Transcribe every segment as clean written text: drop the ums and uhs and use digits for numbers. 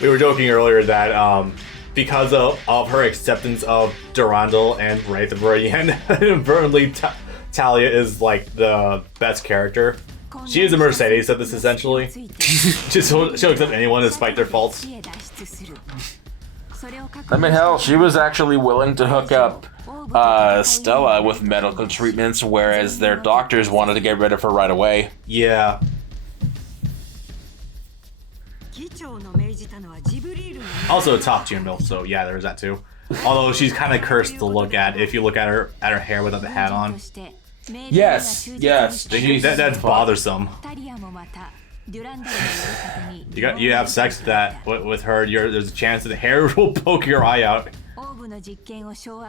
We were joking earlier that because of her acceptance of Durandal and Ray the very end, inadvertently Talia is like the best character. She is a Mercedes of this essentially. She'll accept anyone despite their faults. I mean, hell, she was actually willing to hook up Stella with medical treatments, whereas their doctors wanted to get rid of her right away. Yeah. Also a top tier MILF, so yeah, there's that too. Although she's kind of cursed to look at if you look at her hair without the hat on. Yes. That's bothersome. You have sex with her. There's a chance that the hair will poke your eye out.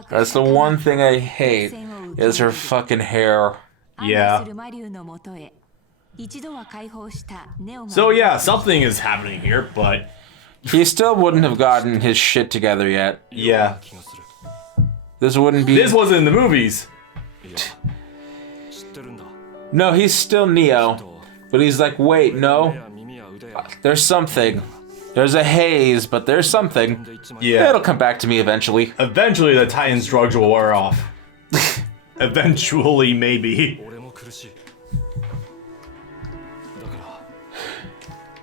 That's the one thing I hate is her fucking hair. Yeah. So yeah, something is happening here, but he still wouldn't have gotten his shit together yet. Yeah. This wouldn't be. This wasn't in the movies. No, he's still Neo, but he's like, wait, no. There's something. There's a haze, but there's something. Yeah. It'll come back to me eventually. Eventually, the Titan's drugs will wear off. Eventually, maybe.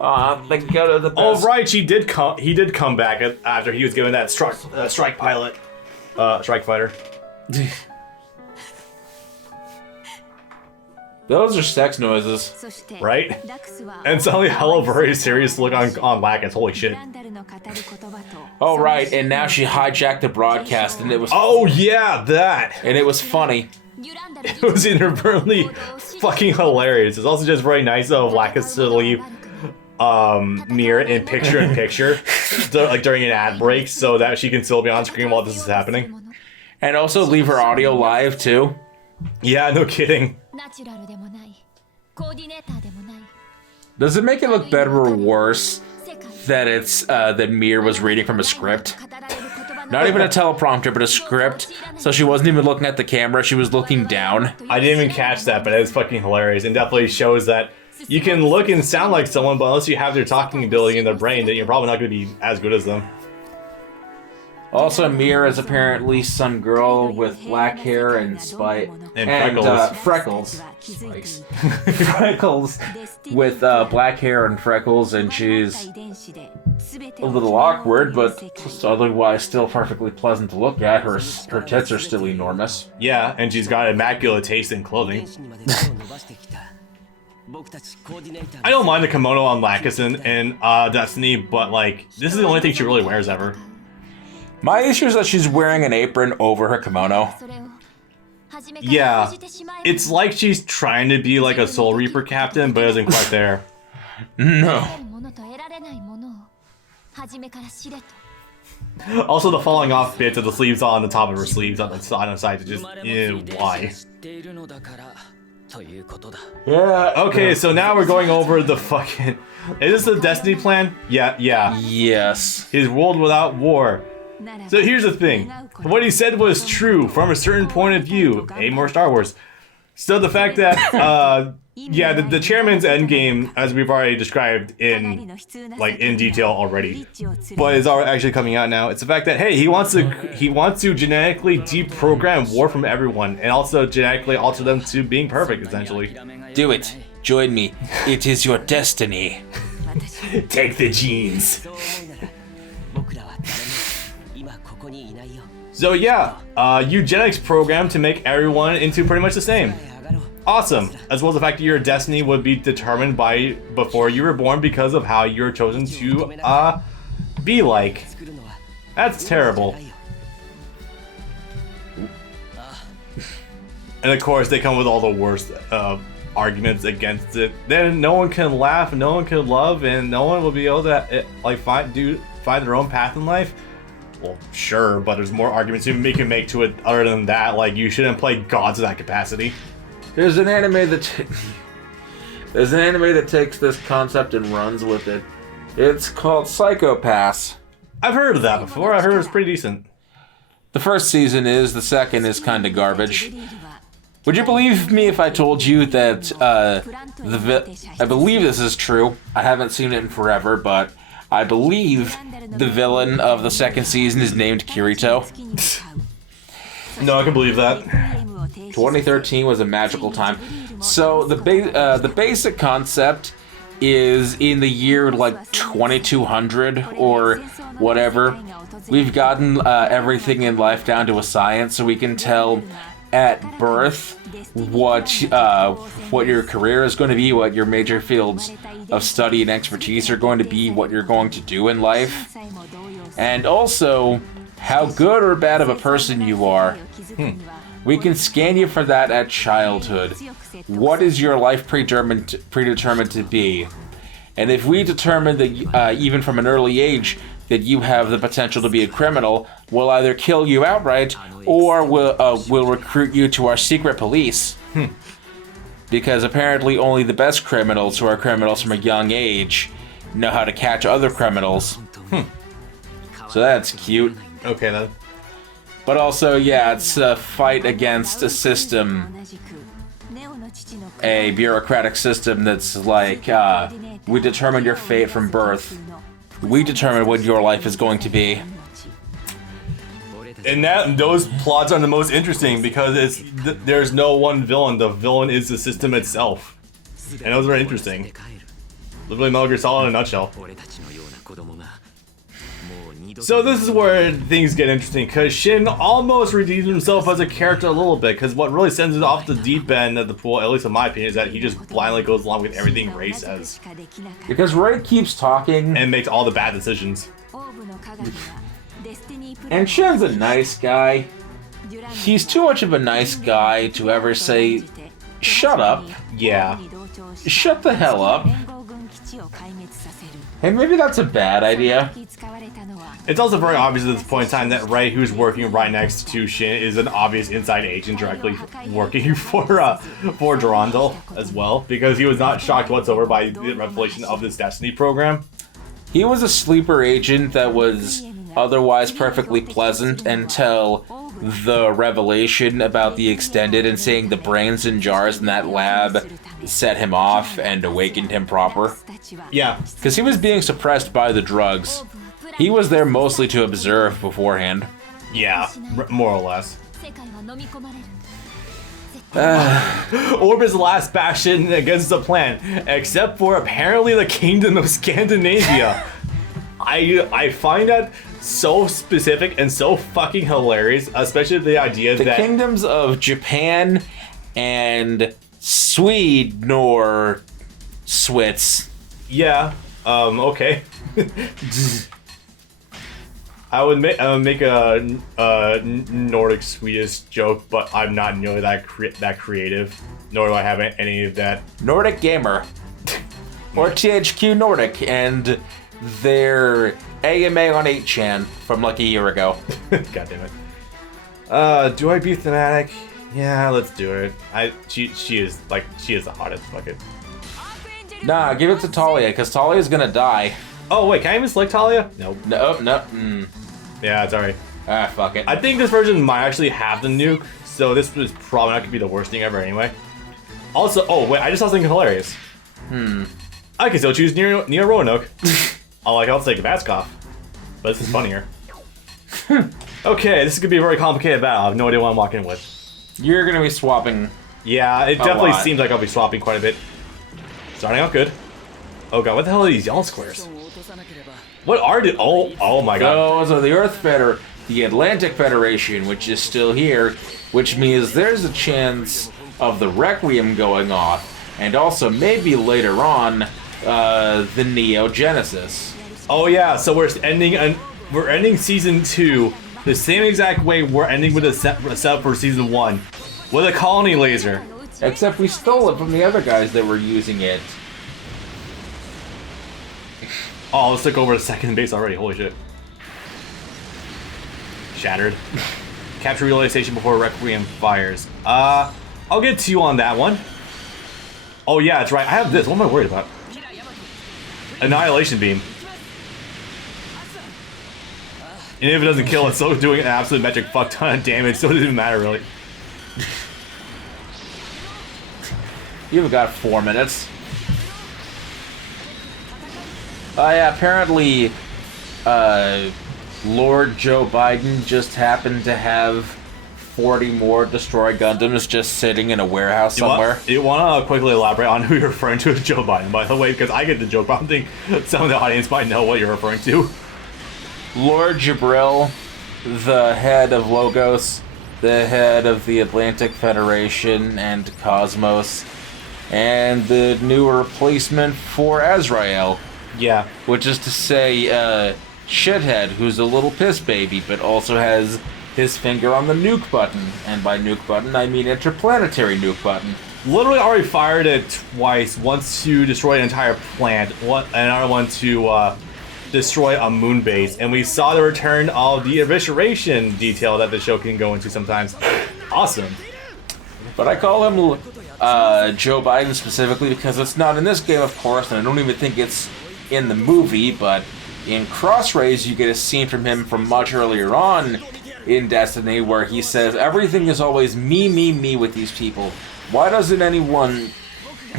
Oh right, he did come back after he was given that strike pilot, strike fighter. Those are sex noises, right? And suddenly, hello, very serious look on Lacus. Holy shit! Oh right, and now she hijacked the broadcast, and it was. Oh yeah, that. And it was funny. It was inadvertently fucking hilarious. It's also just very nice of Lacus to leave Mir in picture, like during an ad break, so that she can still be on screen while this is happening. And also leave her audio live too. Yeah, no kidding. Does it make it look better or worse that it's that Mir was reading from a script? Not even a teleprompter, but a script. So she wasn't even looking at the camera; she was looking down. I didn't even catch that, but it's fucking hilarious, and definitely shows that you can look and sound like someone, but unless you have their talking ability in their brain, then you're probably not going to be as good as them. Also, Mir is apparently some girl with black hair and freckles. Freckles with black hair and freckles, and she's a little awkward, but otherwise still perfectly pleasant to look at. Her tits are still enormous. Yeah, and she's got immaculate taste in clothing. I don't mind the kimono on Lacus in Destiny, but like, this is the only thing she really wears ever. My issue is that she's wearing an apron over her kimono. Yeah, it's like she's trying to be like a Soul Reaper captain, but isn't quite there. No. Also, the falling off bits of the sleeves on the top of her sleeves on the side to just, why? Yeah. Okay, so now we're going over the fucking... Is this the Destiny plan? Yeah. Yes. His world without war. So here's the thing. What he said was true from a certain point of view. More Star Wars. So the fact that, the chairman's endgame, as we've already described in detail already, but is actually coming out now. It's the fact that, hey, he wants to genetically deprogram war from everyone, and also genetically alter them to being perfect, essentially. Do it. Join me. It is your destiny. Take the genes. So yeah, eugenics program to make everyone into pretty much the same. Awesome. As well as the fact that your destiny would be determined before you were born because of how you're chosen to be like. That's terrible. And of course they come with all the worst arguments against it. Then no one can laugh, no one can love, and no one will be able to find their own path in life. Well, sure, but there's more arguments you can make to it other than that. Like, you shouldn't play gods to that capacity. There's an anime that takes this concept and runs with it. It's called Psycho-Pass. I've heard of that before. I heard it was pretty decent. The first season is. The second is kind of garbage. Would you believe me if I told you that I believe this is true. I haven't seen it in forever, but I believe the villain of the second season is named Kirito. No, I can believe that. 2013 was a magical time. So the basic concept is in the year like 2200 or whatever, we've gotten everything in life down to a science, so we can tell at birth what your career is going to be, what your major fields of study and expertise are going to be, what you're going to do in life, and also how good or bad of a person you are. We can scan you for that at childhood. What is your life predetermined to be? And if we determine that even from an early age that you have the potential to be a criminal, we'll either kill you outright or we'll recruit you to our secret police. Because apparently only the best criminals who are criminals from a young age know how to catch other criminals. So that's cute. Okay, then. But also, yeah, it's a fight against a system, a bureaucratic system that's like, we determine your fate from birth. We determine what your life is going to be. And those plots are the most interesting because there's no one villain. The villain is the system itself. And those are interesting. Literally Metal Gear Solid in a nutshell. So this is where things get interesting, because Shin almost redeems himself as a character a little bit, because what really sends it off the deep end of the pool, at least in my opinion, is that he just blindly goes along with everything Ray says. Because Ray keeps talking. And makes all the bad decisions. And Shin's a nice guy. He's too much of a nice guy to ever say, shut up. Yeah. Shut the hell up. And maybe that's a bad idea. It's also very obvious at this point in time that Ray, who's working right next to Shin, is an obvious inside agent directly working for Durandal as well, because he was not shocked whatsoever by the revelation of this Destiny program. He was a sleeper agent that was otherwise perfectly pleasant until the revelation about the extended and seeing the brains in jars in that lab set him off and awakened him proper. Yeah. Because he was being suppressed by the drugs. He was there mostly to observe beforehand. Yeah, more or less. Orbit's last bastion against the plan, except for apparently the Kingdom of Scandinavia. I find that so specific and so fucking hilarious, especially the idea that... The kingdoms of Japan and Sweden or Switz. Yeah, okay. I would make a Nordic Swedish joke, but I'm not nearly that creative, nor do I have any of that. Nordic Gamer. Or THQ Nordic, and their AMA on 8chan from like a year ago. God damn it. Do I be thematic? Yeah, let's do it. She is the hottest. Fuck it. Nah, give it to Talia, because Talia's gonna die. Oh wait, can I even select Talia? Nope. No. Yeah, it's alright. Ah, fuck it. I think this version might actually have the nuke, so this was probably not gonna be the worst thing ever anyway. Also, oh wait, I just saw something hilarious. I can still choose Neo Roanoke. I'll take Vaskov, but this is funnier. Okay, this is gonna be a very complicated battle. I have no idea what I'm walking in with. You're gonna be swapping. Yeah, it definitely seems like I'll be swapping quite a bit. Starting out good. Oh god, what the hell are these yellow squares? What are the... Oh my god. Those are the Atlantic Federation, which is still here, which means there's a chance of the Requiem going off, and also maybe later on, the Neo Genesis. Oh yeah, so we're ending season 2 the same exact way we're ending with a setup for season 1, with a colony laser. Except we stole it from the other guys that were using it. Oh, let's took over the second base already. Holy shit. Shattered. Capture relay station before Requiem fires. I'll get to you on that one. Oh yeah, that's right. I have this. What am I worried about? Annihilation beam. And if it doesn't kill, it's still doing an absolute metric fuck ton of damage, so it doesn't matter really. You've got 4 minutes. Yeah, apparently, Lord Joe Biden just happened to have 40 more destroyed Gundams just sitting in a warehouse somewhere. You want to quickly elaborate on who you're referring to as Joe Biden, by the way, because I get the joke, but I don't think some of the audience might know what you're referring to. Lord Jabril, the head of Logos, the head of the Atlantic Federation and Cosmos, and the new replacement for Azrael. Yeah. Which is to say, Shithead, who's a little piss baby, but also has his finger on the nuke button. And by nuke button, I mean interplanetary nuke button. Literally already fired it twice. Once to destroy an entire plant, another one to destroy a moon base. And we saw the return of the evisceration detail that the show can go into sometimes. Awesome. But I call him Joe Biden specifically because it's not in this game, of course, and I don't even think it's in the movie, but in Crossrays you get a scene from him from much earlier on in Destiny where he says, everything is always me, me, me with these people. Why doesn't anyone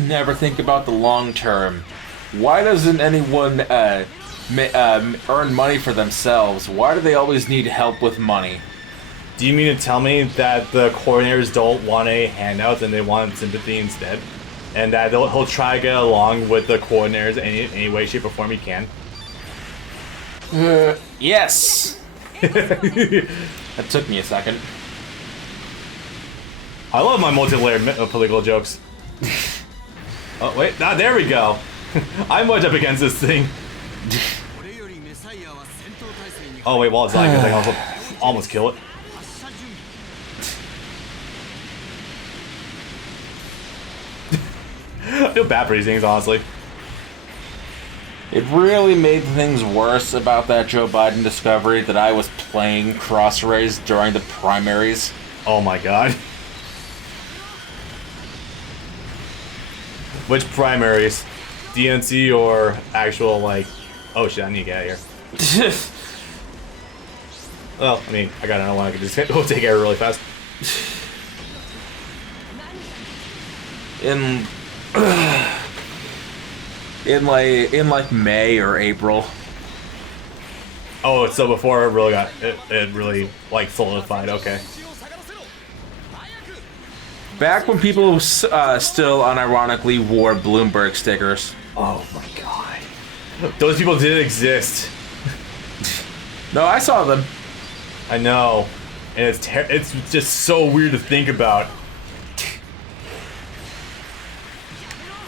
never think about the long term? Why doesn't anyone earn money for themselves? Why do they always need help with money? Do you mean to tell me that the coordinators don't want a handout and they want sympathy instead? And that he'll try to get along with the coordinators in any way, shape, or form he can? Yes! That took me a second. I love my multi-layered political jokes. Oh, wait. Ah, there we go. I'm much up against this thing. Oh, wait, while it's dying, I can almost kill it. I feel bad for these things, honestly. It really made things worse about that Joe Biden discovery that I was playing Crossrays during the primaries. Oh my god. Which primaries? DNC or actual, like... Oh shit, I need to get out of here. Well, I mean, I gotta know when I can just go take care really fast. In like May or April. Oh, so before it really got it really like solidified. Okay. Back when people still unironically wore Bloomberg stickers. Oh my god. Those people did exist. No, I saw them. I know, and it's just so weird to think about.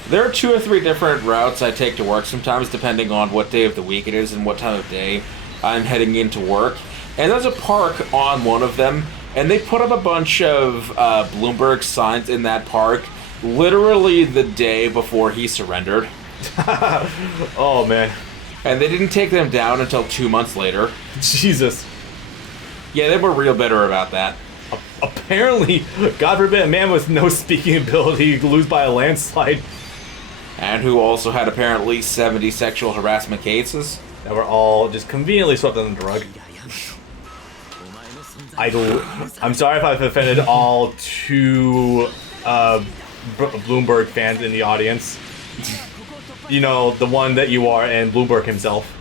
There are 2 or 3 different routes I take to work sometimes, depending on what day of the week it is and what time of day I'm heading into work. And there's a park on one of them, and they put up a bunch of Bloomberg signs in that park literally the day before he surrendered. Oh, man. And they didn't take them down until 2 months later. Jesus. Yeah, they were real bitter about that. Apparently, God forbid, a man with no speaking ability lose by a landslide. And who also had apparently 70 sexual harassment cases. That were all just conveniently swept under the rug. I'm sorry if I've offended all 2 Bloomberg fans in the audience. You know, the one that you are and Bloomberg himself.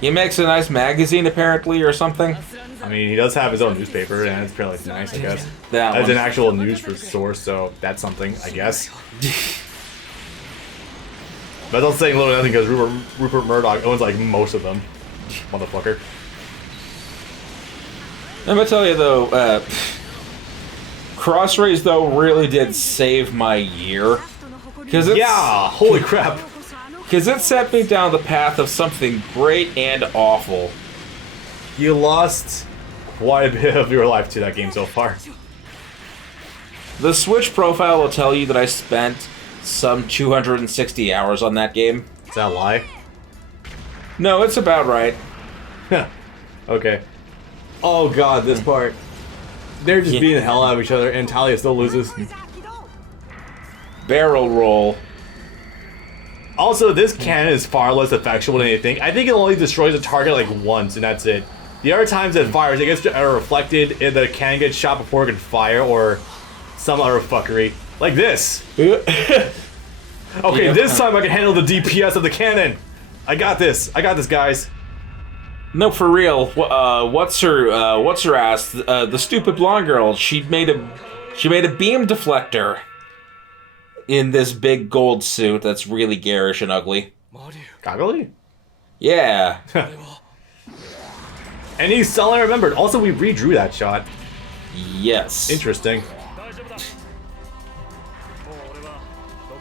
He makes a nice magazine, apparently, or something. I mean, he does have his own newspaper, and it's pretty nice, I guess. That As one. an actual news source, so that's something, I guess. But that's saying little nothing because Rupert Murdoch owns like most of them. Motherfucker. I'm gonna tell you though, Crossrays though really did save my year. Yeah, holy crap. Because it set me down the path of something great and awful. You lost quite a bit of your life to that game so far. The Switch profile will tell you that I spent some 260 hours on that game. Is that a lie? No, it's about right. Okay. Oh god, this part. They're just beating the hell out of each other, and Talia still loses. Barrel roll. Also, this cannon is far less effectual than you think. I think it only destroys a target like once, and that's it. The other times it fires, it gets reflected, and the cannon gets shot before it can fire, or some other fuckery. Like this. Okay, Yep. this time I can handle the DPS of the cannon. I got this, guys. No, for real. What's her ass? The stupid blonde girl. She made a beam deflector in this big gold suit that's really garish and ugly. Goggly? Yeah. And he's suddenly remembered. Also, we redrew that shot. Yes. Interesting.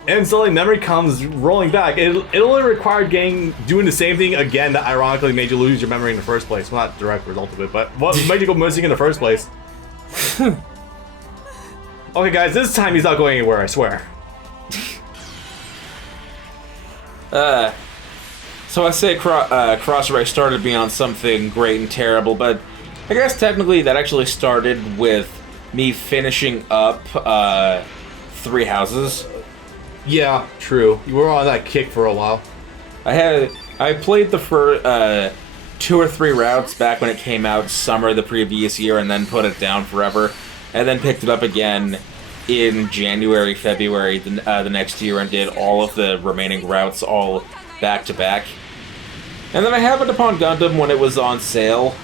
And suddenly memory comes rolling back. It only required doing the same thing again that ironically made you lose your memory in the first place. Well, not the direct result of it, but what made you go missing in the first place? Okay, guys, this time he's not going anywhere, I swear. So I say Crossray started me on something great and terrible, but I guess technically that actually started with me finishing up 3 houses. Yeah, true. You were on that kick for a while. I played the first 2 or 3 routes back when it came out summer the previous year, and then put it down forever, and then picked it up again in January, February the next year, and did all of the remaining routes all back to back. And then I happened upon Gundam when it was on sale,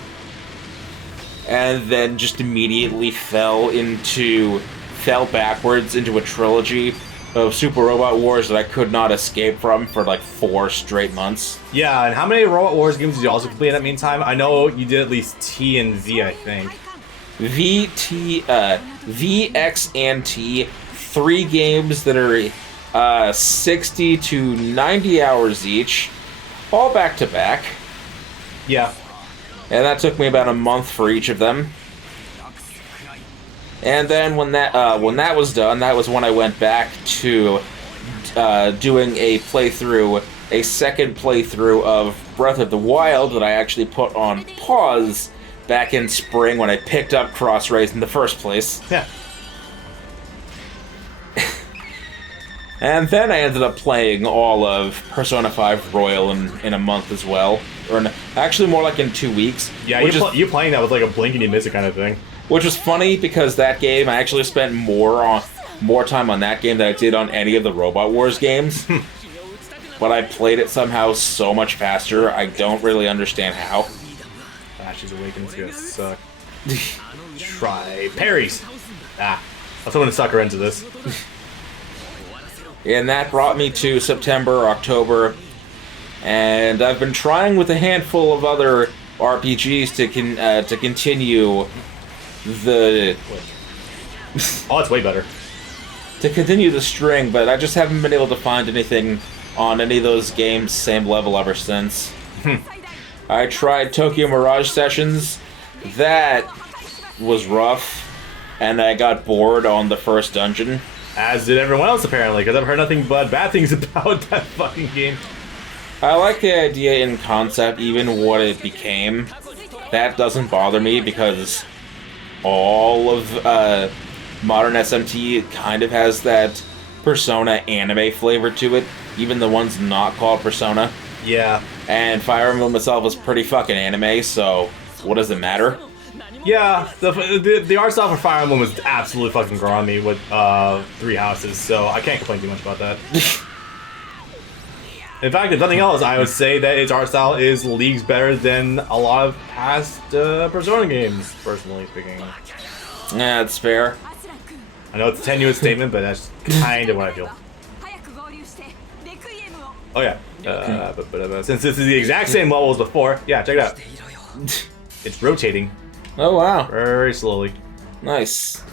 and then just immediately fell backwards into a trilogy of Super Robot Wars that I could not escape from for like 4 straight months. Yeah, and how many Robot Wars games did you also complete in that meantime? I know you did at least T and Z, I think. V, X, and T, 3 games that are 60 to 90 hours each, all back to back. Yeah. And that took me about a month for each of them. And then when that was done, that was when I went back to doing a second playthrough of Breath of the Wild that I actually put on pause back in spring when I picked up Crossrays in the first place. Yeah. And then I ended up playing all of Persona 5 Royal in a month as well. Actually more like in 2 weeks. Yeah, you playing that with like a blink and you miss it kind of thing. Which was funny because that game, I actually spent more time on that game than I did on any of the Robot Wars games. But I played it somehow so much faster, I don't really understand how. Ashes Awakening's gonna suck. Try parries. I was hoping to sucker into this. And that brought me to September, October, and I've been trying with a handful of other RPGs to continue the... Oh, it's way better. To continue the string, but I just haven't been able to find anything on any of those games same level ever since. I tried Tokyo Mirage Sessions. That was rough, and I got bored on the first dungeon. As did everyone else, apparently, because I've heard nothing but bad things about that fucking game. I like the idea in concept, even what it became. That doesn't bother me, because all of modern SMT kind of has that Persona anime flavor to it, even the ones not called Persona. Yeah. And Fire Emblem itself is pretty fucking anime, so what does it matter? Yeah, the art style for Fire Emblem was absolutely fucking growing me with 3 houses, so I can't complain too much about that. In fact, if nothing else, I would say that its art style is leagues better than a lot of past Persona games, personally speaking. Yeah, that's fair. I know it's a tenuous statement, but that's kind of what I feel. Oh yeah, since this is the exact same level as before, yeah, check it out. It's rotating. Oh wow. Very slowly. Nice.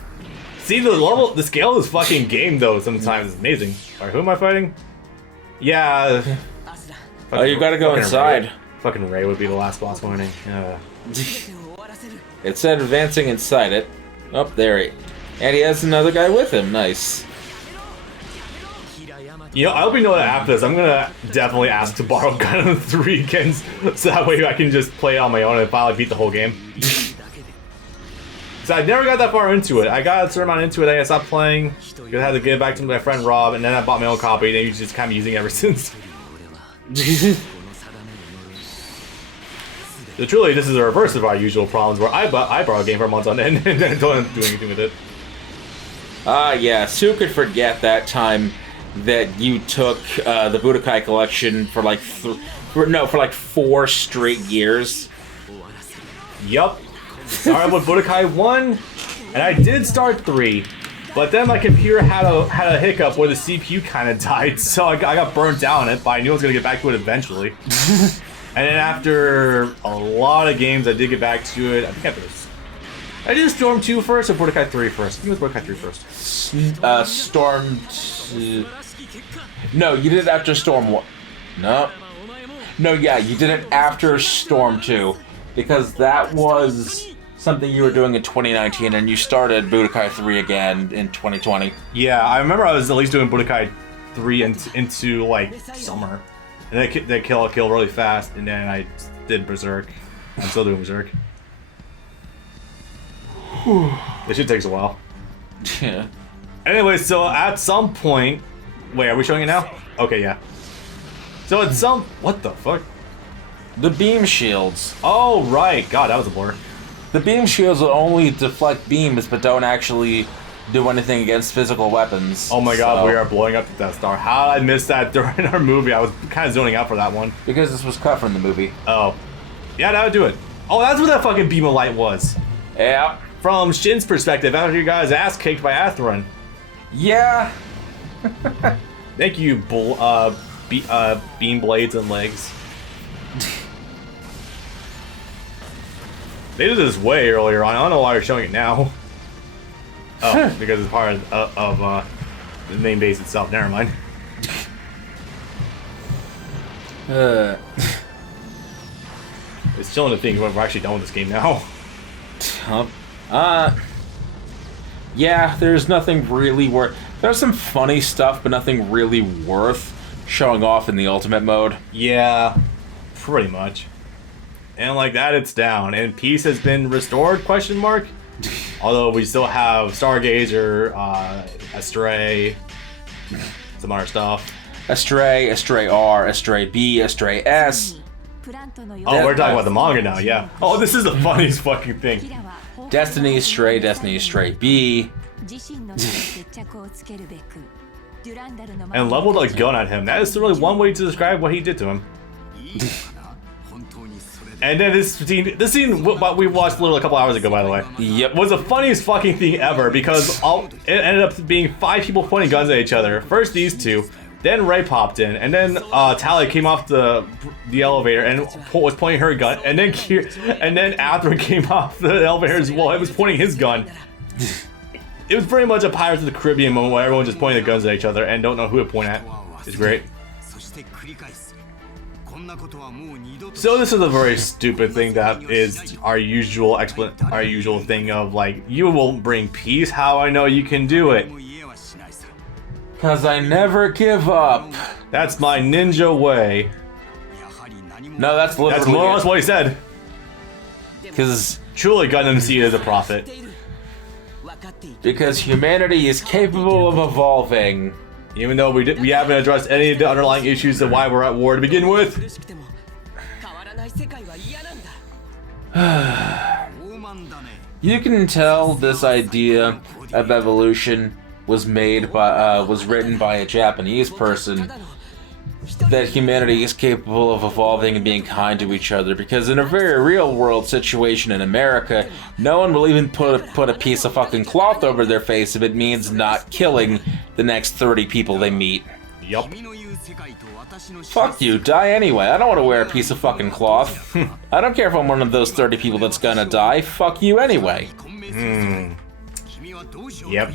See, the scale of this fucking game, though, sometimes is amazing. Alright, who am I fighting? Yeah. Oh, you gotta go inside. Fucking Ray would be the last boss warning. It said advancing inside it. Oh, there he... And he has another guy with him. Nice. You know, I hope you know that after this, I'm gonna definitely ask to borrow Gundam 3 again, so that way I can just play it on my own and finally beat the whole game. So I never got that far into it. I got a certain amount into it, I stopped playing, because I had to give it back to my friend Rob, and then I bought my own copy, and he's just kind of using it ever since. So truly, this is a reverse of our usual problems, where I borrow a game for months on end, and then don't do anything with it. Ah, yes, who could forget that time that you took the Budokai collection for like for like 4 straight years. Yup. Started with Budokai 1, and I did start 3, but then my computer had a hiccup where the CPU kind of died, so I got burnt down on it, but I knew I was going to get back to it eventually. And then after a lot of games, I did get back to it. I think I did Storm 2 first or Budokai 3 first? I think it was Budokai 3 first. Storm 2... No, you did it after Storm 1. No, yeah, you did it after Storm 2. Because that was something you were doing in 2019, and you started Budokai 3 again in 2020. Yeah, I remember I was at least doing Budokai 3 into like summer. And then they kill really fast, and then I did Berserk. I'm still doing Berserk. This shit takes a while. Yeah. Anyway, so at some point... Wait, are we showing it now? Okay, yeah. So at some... What the fuck? The beam shields. Oh, right. God, that was a blur. The beam shields will only deflect beams, but don't actually do anything against physical weapons. Oh my god, we are blowing up the Death Star. How did I miss that during our movie? I was kind of zoning out for that one. Because this was cut from the movie. Oh. Yeah, that would do it. Oh, that's what that fucking beam of light was. Yeah. From Shin's perspective, after you guys ass kicked by Athrun. Yeah. Thank you, beam blades and legs. They did this way earlier on. I don't know why you're showing it now. Oh, because it's part of the main base itself. Never mind. It's chilling to think we're actually done with this game now. Yeah, there's nothing really worth... There's some funny stuff, but nothing really worth showing off in the ultimate mode. Yeah, pretty much. And like that, it's down. And peace has been restored, question mark? Although we still have Stargazer, Astray, some other stuff. Astray, Astray R, Astray B, Astray S. Oh, we're talking about the manga now, yeah. Oh, this is the funniest fucking thing. Destiny, Stray B. And leveled a gun at him. That is really one way to describe what he did to him. And then this scene, what we watched a couple hours ago, by the way, yep, was the funniest fucking thing ever because it ended up being 5 people pointing guns at each other. First these 2, then Ray popped in, and then Tali came off the elevator and was pointing her gun, and then Athrun came off the elevator as well. It was pointing his gun. It was pretty much a Pirates of the Caribbean moment where everyone just pointing the guns at each other and don't know who to point at. It's great. So this is a very stupid thing that is our usual thing of like, you won't bring peace. How I know you can do it? Cause I never give up. That's my ninja way. No, that's more or less what he said. Cause truly Gundam see it as a prophet. Because humanity is capable of evolving. Even though we haven't addressed any of the underlying issues of why we're at war to begin with. You can tell this idea of evolution was written by a Japanese person, that humanity is capable of evolving and being kind to each other, because in a very real world situation in America, no one will even put a piece of fucking cloth over their face if it means not killing the next 30 people they meet. Yup. Fuck you, die anyway. I don't want to wear a piece of fucking cloth. I don't care if I'm one of those 30 people that's gonna die. Fuck you anyway. Yep.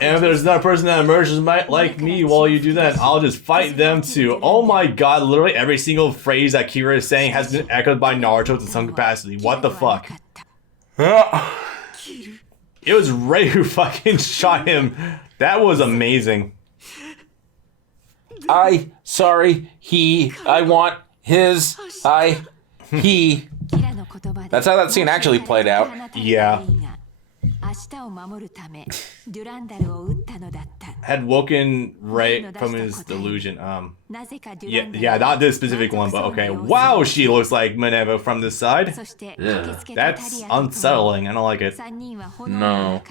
And if there's another person that emerges like me while you do that, I'll just fight them too. Oh my god, literally every single phrase that Kira is saying has been echoed by Naruto to some capacity. What the fuck? It was Ray who fucking shot him. That was amazing. I want his, he. That's how that scene actually played out. Yeah. had woken Ray from his delusion. Yeah, not this specific one, but okay. Wow, she looks like Minerva from this side. Yeah. That's unsettling. I don't like it. No.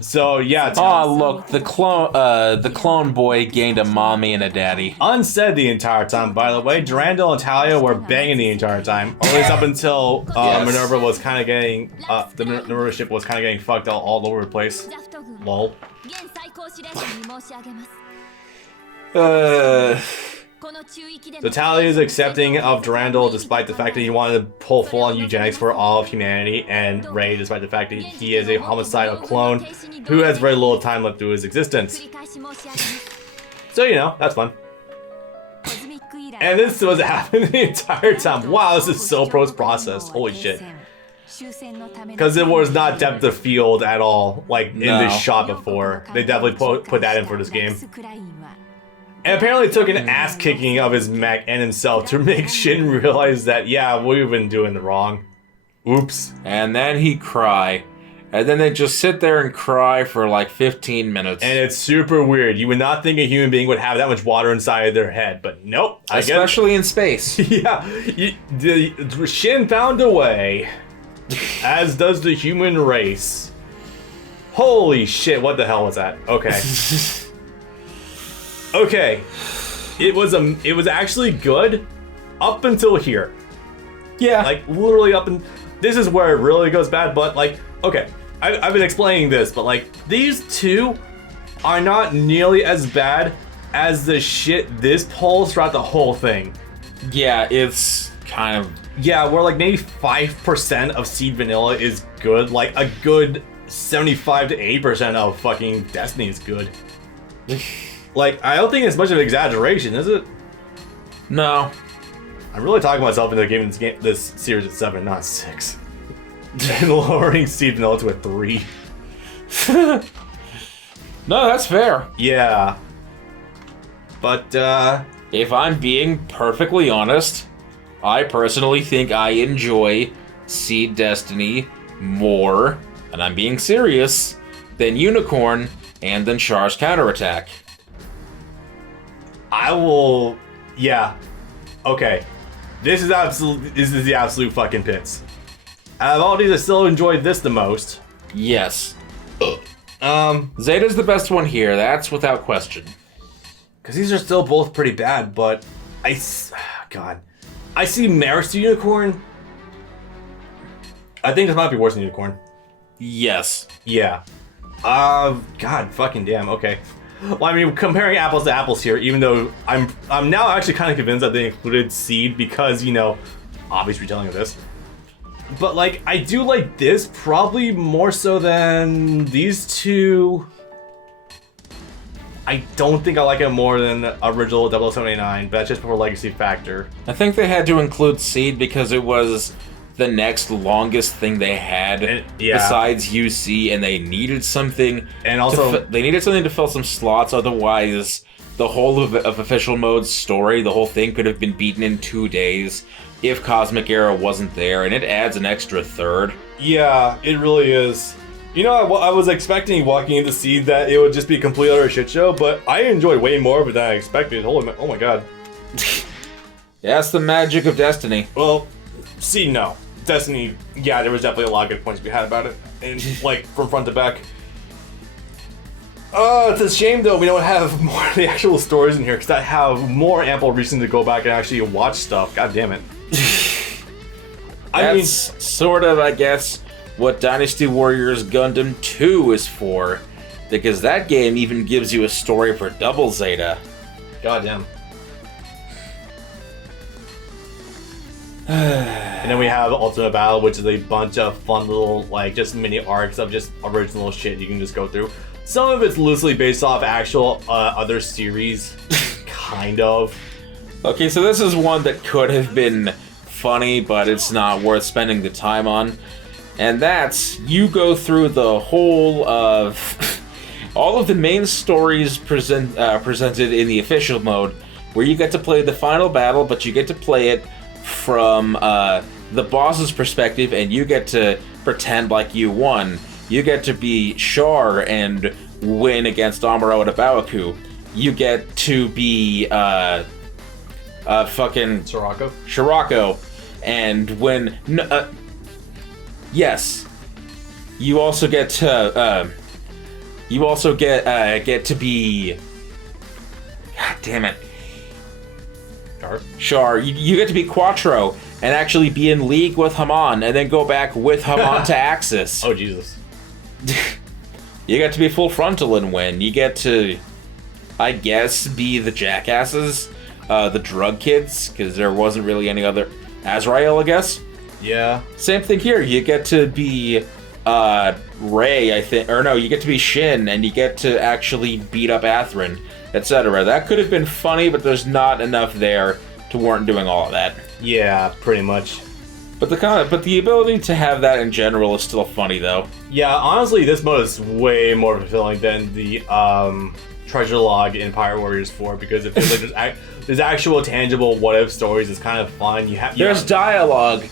So yeah, Oh, look, the clone boy gained a mommy and a daddy. unsaid the entire time, by the way. Durandal and Talia were banging the entire time, or at least up until Yes. Minerva was kind of getting the Minerva ship was kind of getting fucked all over the place. Lol. So Talia is accepting of Durandal despite the fact that he wanted to pull full-on eugenics for all of humanity, and Ray despite the fact that he is a homicidal clone who has very little time left to his existence. So, you know, that's fun. And this was happening the entire time. Wow, this is so post-processed. Holy shit. Because it was not depth of field at all, like in No. this shot before. They definitely put that in for this game. And apparently took an ass kicking of his mech and himself to make Shin realize that, yeah, we've been doing it wrong. Oops. And then he'd cry. And then they'd just sit there and cry for like 15 minutes. And it's super weird. You would not think a human being would have that much water inside their head, but nope. Especially in space. Yeah, Shin found a way, as does the human race. Holy shit, what the hell was that? Okay. Okay. It was actually good up until here. Yeah. Like, literally this is where it really goes bad, but like, okay. I've been explaining this, but like, these two are not nearly as bad as the shit this pulls throughout the whole thing. Yeah, it's kind of... Yeah, where like maybe 5% of Seed Vanilla is good, like a good 75 to 80% of fucking Destiny is good. Like, I don't think it's much of an exaggeration, is it? No. I'm really talking myself into giving this series a 7, not 6. And lowering Seed Vanilla to a 3. No, that's fair. Yeah. But, If I'm being perfectly honest, I personally think I enjoy Seed Destiny more, and I'm being serious, than Unicorn and than Char's Counterattack. I will... Yeah. Okay. This is the absolute fucking pits. Out of all these, I still enjoyed this the most. Yes. Zeta's the best one here, that's without question. Because these are still both pretty bad, but God. I see merits to Unicorn. I think this might be worse than Unicorn. Yes. Yeah. God fucking damn, okay. Well, I mean, comparing apples to apples here, even though I'm now actually kind of convinced that they included Seed because, you know, obvious retelling of this. But, like, I do like this probably more so than these two. I don't think I like it more than the original 0079, but that's just for legacy factor. I think they had to include Seed because it was the next longest thing they had besides UC, and they needed something. And also, they needed something to fill some slots. Otherwise, the whole of official mode's story, the whole thing could have been beaten in 2 days if Cosmic Era wasn't there, and it adds an extra third. Yeah, it really is. You know, I was expecting walking into Seed that it would just be a complete utter shit show, but I enjoyed way more of it than I expected. Oh my god. Yeah, that's the magic of Destiny. Well, Seed, no. Destiny, yeah, there was definitely a lot of good points we had about it, and like from front to back. It's a shame though we don't have more of the actual stories in here because I have more ample reason to go back and actually watch stuff. God damn it. That's sort of, I guess, what Dynasty Warriors Gundam 2 is for, because that game even gives you a story for Double Zeta. God damn. And then we have Ultimate Battle, which is a bunch of fun little, like, just mini arcs of just original shit you can just go through. Some of it's loosely based off actual other series, kind of. Okay, so this is one that could have been funny, but it's not worth spending the time on. And that's, you go through the whole of all of the main stories presented in the official mode, where you get to play the final battle, but you get to play it from the boss's perspective, and you get to pretend like you won. You get to be Char and win against Amuro and Abaoku. You get to be fucking Shirako and win. Yes. You also get to get to be. God damn it. Char. You get to be Quattro and actually be in league with Haman, and then go back with Haman to Axis. Oh Jesus. You get to be full frontal and win. You get to, I guess, be the jackasses, the drug kids, because there wasn't really any other. Azrael, I guess. Yeah. Same thing here. You get to be Ray, I think, or no, you get to be Shin, and you get to actually beat up Atherin, etc. That could have been funny, but there's not enough there to warrant doing all of that. Yeah, pretty much. But the ability to have that in general is still funny, though. Yeah, honestly, this mode is way more fulfilling than the treasure log in Pirate Warriors 4, because it feels like there's actual tangible what-if stories. It's kind of fun. There's dialogue.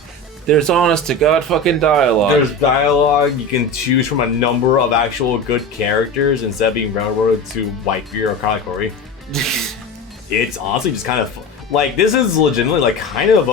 There's honest-to-God fucking dialogue. There's dialogue. You can choose from a number of actual good characters instead of being railroaded to Whitebeard or Karakuri. It's honestly just kind of like, this is legitimately like kind of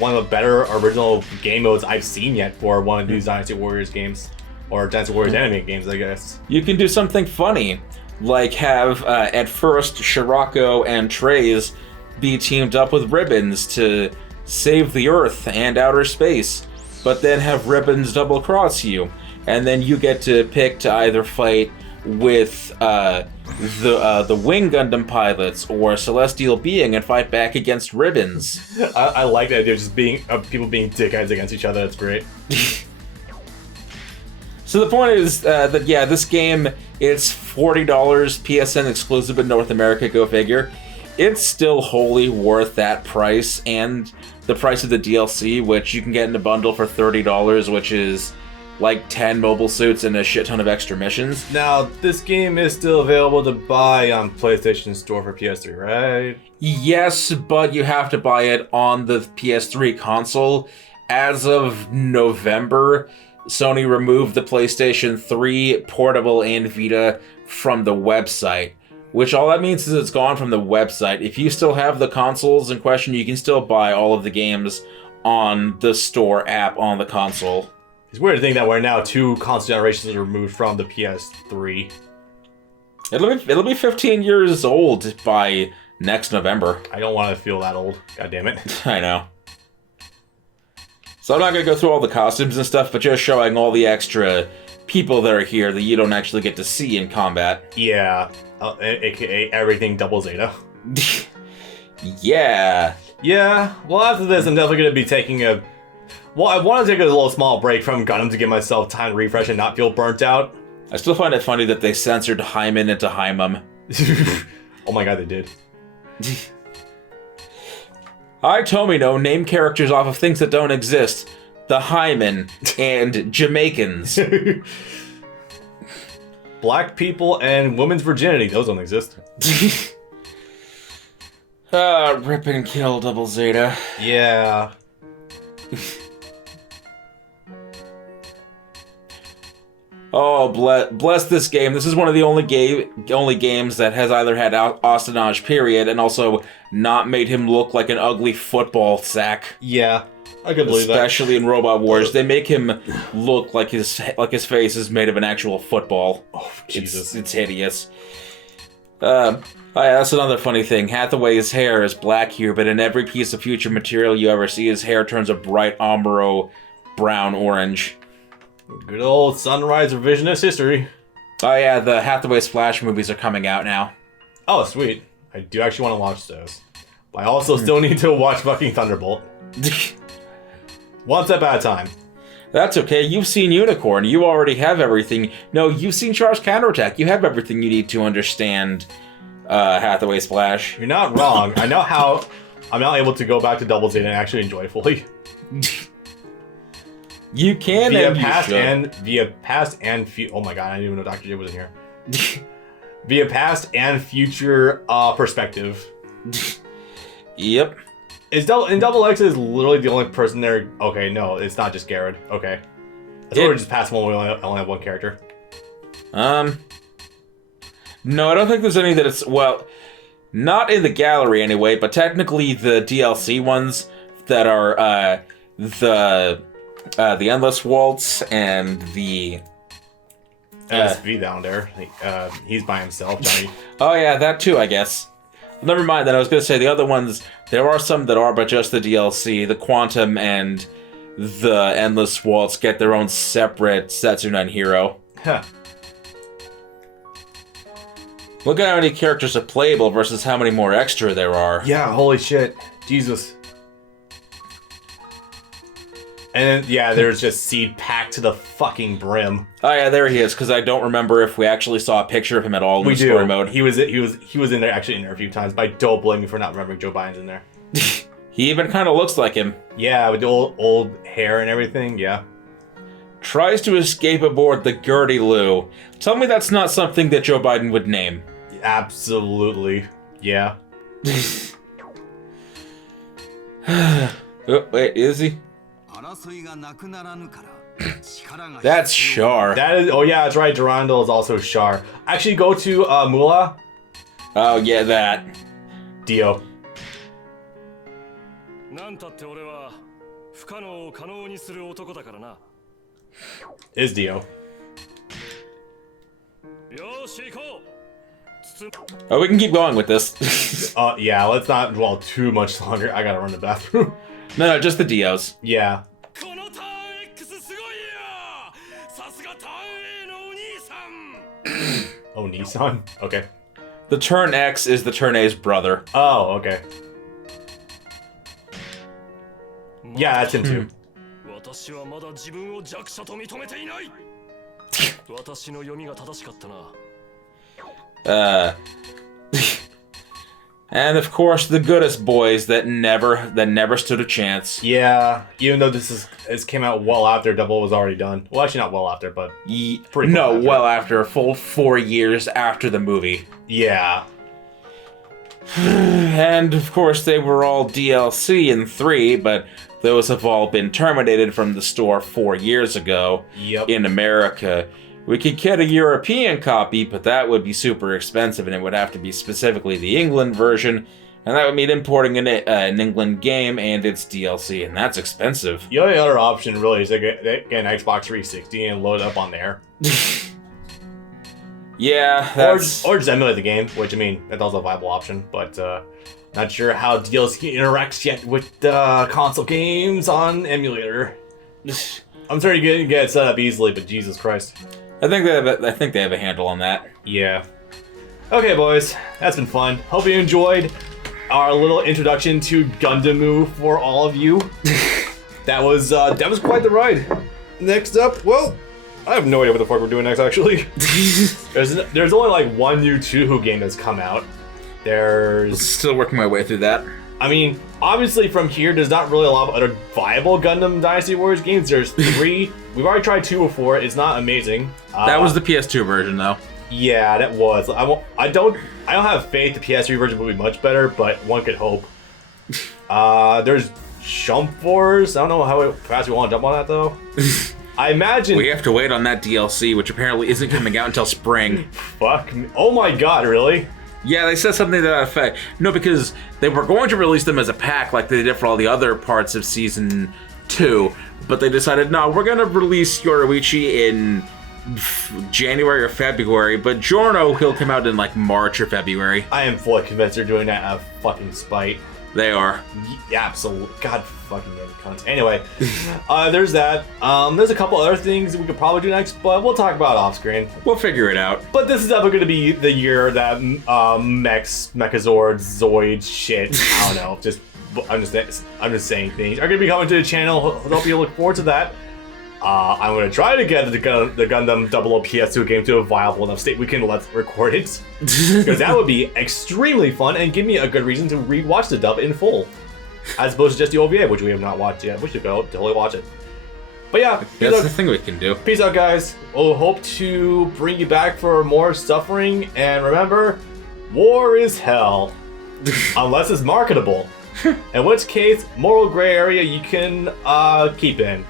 one of the better original game modes I've seen yet for one of these Dynasty Warriors games, or Dynasty Warriors anime games, I guess. You can do something funny, like have at first Shirako and Treize be teamed up with Ribbons to save the Earth and outer space, but then have Ribbons double cross you, and then you get to pick to either fight with the Wing Gundam pilots or Celestial Being and fight back against Ribbons. I like that idea of just being people being dickheads against each other. That's great. So the point is that, yeah, this game, it's $40 PSN exclusive in North America, go figure. It's still wholly worth that price and the price of the DLC, which you can get in a bundle for $30, which is like 10 mobile suits and a shit ton of extra missions. Now, this game is still available to buy on PlayStation Store for PS3, right? Yes, but you have to buy it on the PS3 console. As of November, Sony removed the PlayStation 3, Portable, and Vita from the website, which all that means is it's gone from the website. If you still have the consoles in question, you can still buy all of the games on the store app on the console. It's weird to think that we're now 2 console generations removed from the PS3. It'll be 15 years old by next November. I don't want to feel that old. God damn it. I know. So I'm not going to go through all the costumes and stuff, but just showing all the extra people that are here that you don't actually get to see in combat. Yeah. AKA everything double Zeta. Yeah. Yeah. Well, after this, I'm definitely going to be taking a... Well, I want to take a little small break from Gundam to give myself time to refresh and not feel burnt out. I still find it funny that they censored Hyman into Hymum. Oh my god, they did. I, Tomino, name characters off of things that don't exist. The Hyman and Jamaicans. Black people and women's virginity. Those don't exist. Rip and kill Double Zeta. Yeah. Oh, bless this game. This is one of the only games that has either had Austinage, period, and also not made him look like an ugly football sack. Yeah, I could believe that. Especially in Robot Wars, they make him look like his face is made of an actual football. Oh, Jesus. It's hideous. Oh yeah, that's another funny thing. Hathaway's hair is black here, but in every piece of future material you ever see, his hair turns a bright Amuro brown-orange. Good old Sunrise revisionist history. Oh yeah, the Hathaway Splash movies are coming out now. Oh, sweet. I do actually want to watch those. But I also still need to watch fucking Thunderbolt. One step at a time. That's okay, you've seen Unicorn, you already have everything. No, you've seen Char's Counterattack, you have everything you need to understand Hathaway Splash. You're not wrong. I know how I'm not able to go back to Double Zeta and actually enjoy it fully. You can via and past you should. Oh my god, I didn't even know Dr. J was in here. Via past and future perspective. Yep. And Double X is literally the only person there. Okay, no, it's not just Garrett. Okay. I thought we just passed one. We only have one character. No, I don't think there's any that it's not in the gallery anyway. But technically, the DLC ones that are the Endless Waltz and the MSV down there. He's by himself, Johnny. Oh yeah, that too, I guess. Never mind. Then I was gonna say the other ones. There are some that are, but just the DLC. The Quantum and the Endless Waltz get their own separate Setsunan hero. Huh. Look at how many characters are playable versus how many more extra there are. Yeah, holy shit. Jesus. And then, yeah, there's just Seed packed to the fucking brim. Oh yeah, there he is, because I don't remember if we actually saw a picture of him at all in the story mode. He was in there actually in there a few times, but I don't blame you for not remembering Joe Biden's in there. He even kind of looks like him. Yeah, with the old hair and everything, yeah. Tries to escape aboard the Gertie Lou. Tell me that's not something that Joe Biden would name. Absolutely. Yeah. Oh, wait, is he? That's Char. That is. Oh yeah, that's right. Durandal is also Char. Actually, go to Mula. Oh yeah, that. Dio. Is Dio. Oh, we can keep going with this. Yeah, let's not dwell too much longer. I gotta run to the bathroom. No, just the Dios. Yeah. Oh, Nissan? Okay. The Turn X is the Turn A's brother. Oh, okay. Yeah, that's him too. And of course the goodest boys that never stood a chance. Yeah, even though this came out well after Double was already done. Well, actually not well after, but pretty no, after. Well after, a full 4 years after the movie. Yeah. And of course they were all DLC in 3, but those have all been terminated from the store 4 years ago. Yep. In America. We could get a European copy, but that would be super expensive, and it would have to be specifically the England version, and that would mean importing an England game and its DLC, and that's expensive. The only other option really is to get an Xbox 360 and load it up on there. Yeah, that's... Or just emulate the game, which, I mean, that's also a viable option, but not sure how DLC interacts yet with console games on emulator. I'm sorry to get it set up easily, but Jesus Christ. I think they have a handle on that. Yeah. Okay, boys, that's been fun. Hope you enjoyed our little introduction to Gundam for all of you. that was quite the ride. Next up, well, I have no idea what the fuck we're doing next. Actually, there's only like one new Touhou game that's come out. There's still working my way through that. I mean, obviously from here, there's not really a lot of other viable Gundam Dynasty Warriors games. There's 3. We've already tried 2 before. It's not amazing. That was the PS2 version, though. Yeah, that was. I don't have faith the PS3 version will be much better, but one could hope. There's Jump Wars. I don't know how fast we want to jump on that though. I imagine we have to wait on that DLC, which apparently isn't coming out until spring. Fuck me. Oh my god, really? Yeah, they said something to that effect. No, because they were going to release them as a pack like they did for all the other parts of Season 2, but they decided, no, we're going to release Yoruichi in January or February, but Giorno, he'll come out in like March or February. I am fully convinced they're doing that out of fucking spite. They are. Yeah, absolutely. God fucking damn cunts. Anyway, there's that. There's a couple other things we could probably do next, but we'll talk about it off screen. We'll figure it out. But this is definitely going to be the year that Mechazords, Zoids, shit, I don't know, I'm just saying things are going to be coming to the channel. Hope you look forward to that. I'm going to try to get the Gundam 00 PS2 game to a viable enough state we can let's record it. Because that would be extremely fun and give me a good reason to re-watch the dub in full. As opposed to just the OVA, which we have not watched yet. We should go totally watch it. But yeah, that's the thing we can do. Peace out, guys. We'll hope to bring you back for more suffering. And remember, war is hell. Unless it's marketable. In which case, moral gray area you can keep in.